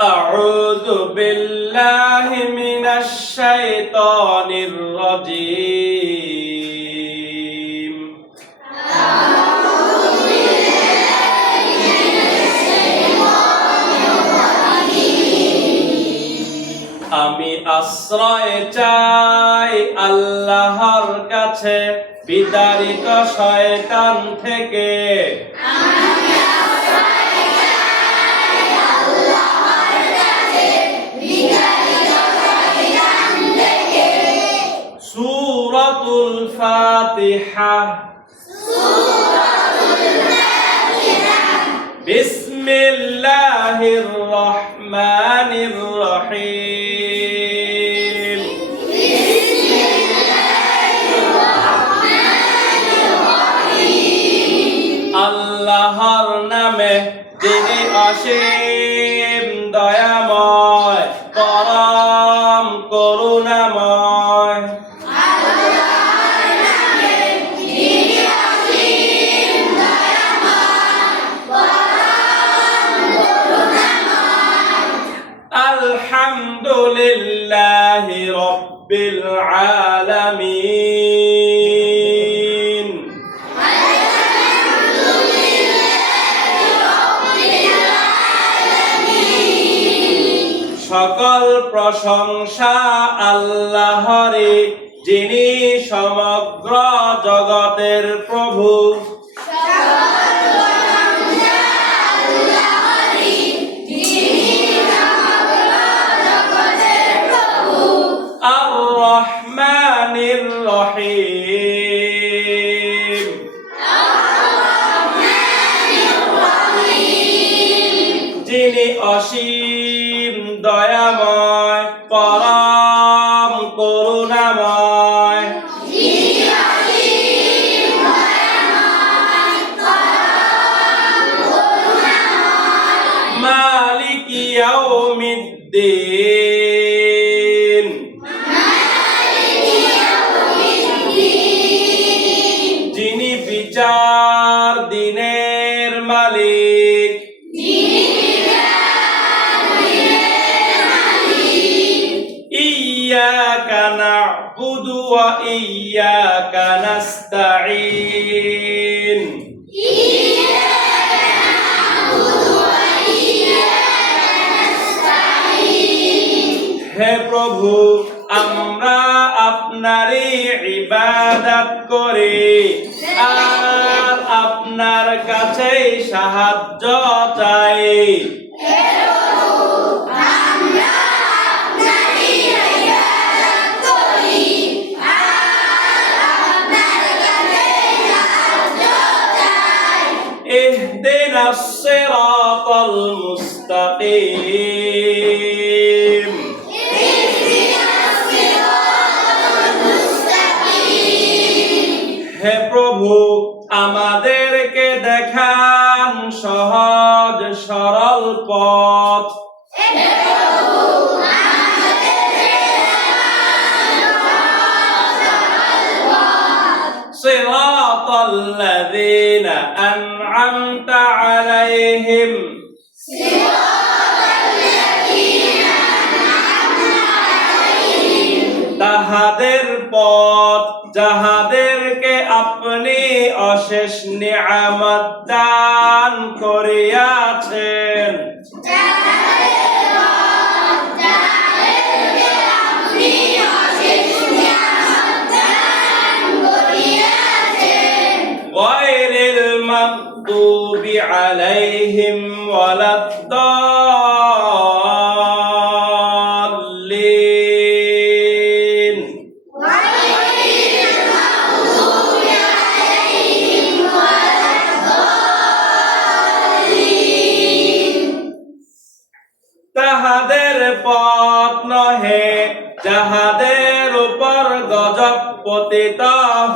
أعوذ بالله من الشيطان الرجيم আমি আশ্রয় চাই আল্লাহর কাছে বিতাড়িত শয়তান থেকে। সূরাতুল ফাতিহা। বিসমিল্লাহির রহমানির রহিম। আল্লাহর নামে যিনি অসীম দয়াময় পরম করুণাময়। আলহামদুলিল্লাহি রাব্বিল আলামিন। সকল প্রশংসা আল্লাহরই, যিনি সমগ্র জগতের প্রভু। আর রহমানির রহিম। যিনি অসীম দয়াময় পরম করুণাময়। মালিকি ইয়াউমিদ্দিন। যিনি বিচার দিনের মালিক। ইয়্যাকা না'বুদু ওয়া ইয়্যাকা নাস্তাঈন। হে প্রভু, আমরা আপনারই ইবাদত করি আর আপনার কাছেই সাহায্য চাই। ইহদিনাস সিরাতাল মুস্তাকিম। হে প্রভু, আমাদেরকে দেখান সহজ সরল পথ। সিরাতাল্লাযীনা আন'আমতা আলাইহিম। তাহাদের পথ যাহাদেরকে আপনি অশেষ নিয়ামত দান করিয়াছেন। গায়রিল মাগদুবি আলাইহিম ওয়ালাদ-দাল্লিন। তাহাদের পথ নহে যাহাদের উপর গজব পতিত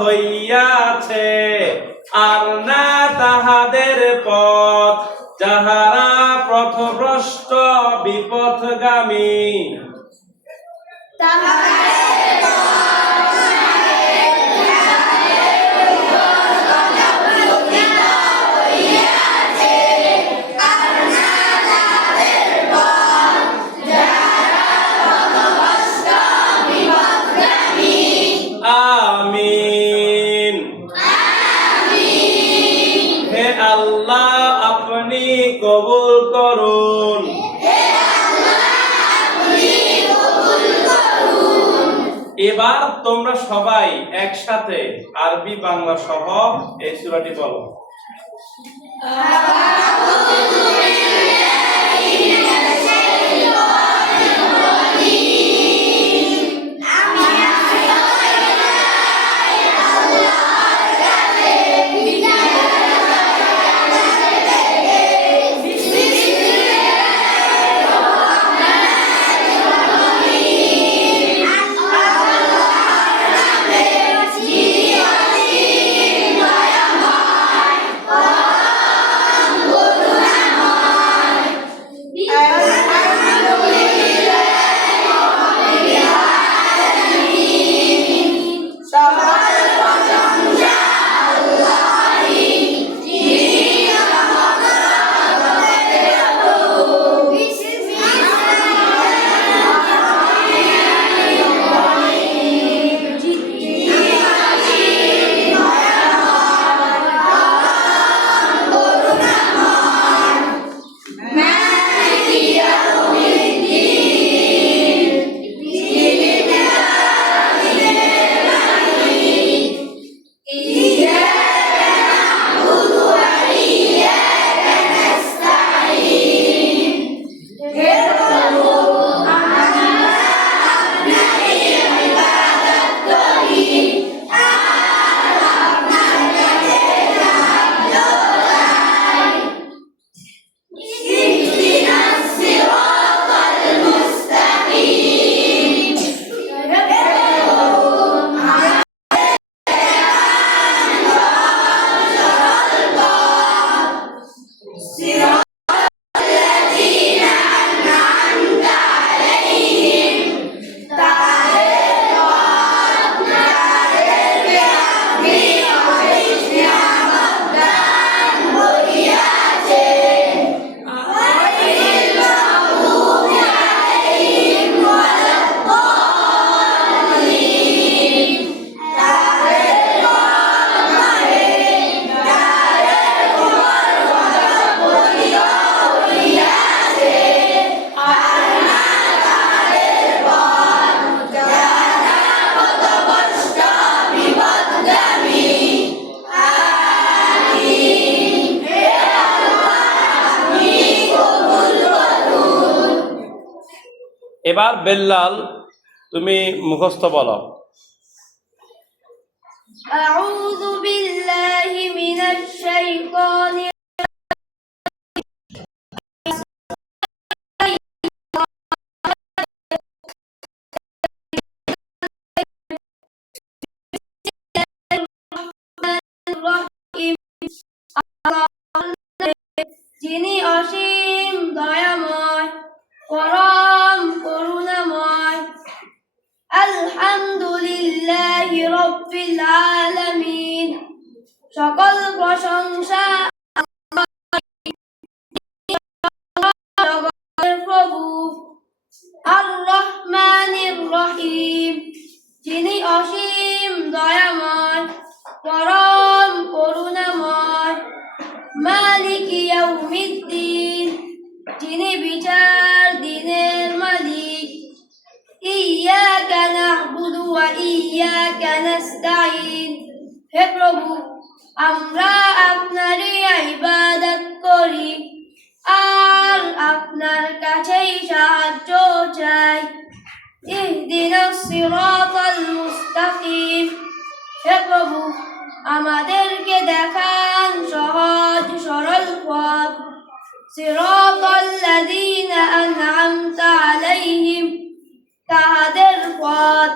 হইয়াছে, আর না তাহাদের পথ যাহারা পথভ্রষ্ট বিপথগামী। এবার তোমরা সবাই একসাথে আরবি বাংলা সহ এই সূরাটি বলো। এবার বেল্লাল তুমি মুখস্থ বলো। আউযু বিল্লাহি মিনাশ শাইতানির রাজিম। যিনি অসীম দয়াময় পরম করুণাময়। আলহামদুলিল্লাহি রাব্বিল আলামিন। সকল প্রশংসা জগতের প্রভু। আর রহমানির রহিম। যিনি অসীম দয়াময় পরম করুণাময়। মালিক ইয়াউমিদ্দিন। যিনি বিচার দিনের মালিক। ইয়াকা না'বুদু ওয়া ইয়াকা নাস্তাঈন। হে প্রভু, আমরা আপনারই ইবাদত করি আর আপনার কাছেই সাহায্য চাই। ইহদিনাস সিরাতাল মুস্তাকিম। হে প্রভু, আমাদেরকে দেখান সহজ সরল পথ। সিরাতাল্লাযীনা আন'আমতা আলাইহিম। তাহাদের পথ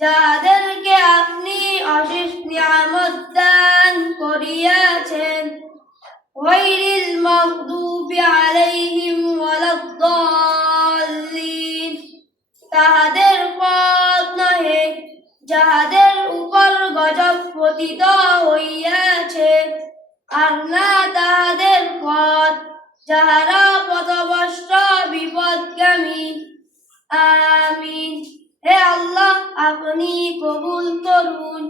যাহাদেরকে আপনি অশেষ নিয়ামত দান করিয়াছেন। গায়রিল মাগদুবি আলাইহিম ওয়ালাদ-দাল্লিন। তাহাদের পথ নহে যাহাদের উপর গজব পতিত হইয়াছে, আর না তাহাদের পথ যাহারা পথভ্রষ্ট বিপথগামী। আমিন। হে আল্লাহ, আপনি কবুল করুন।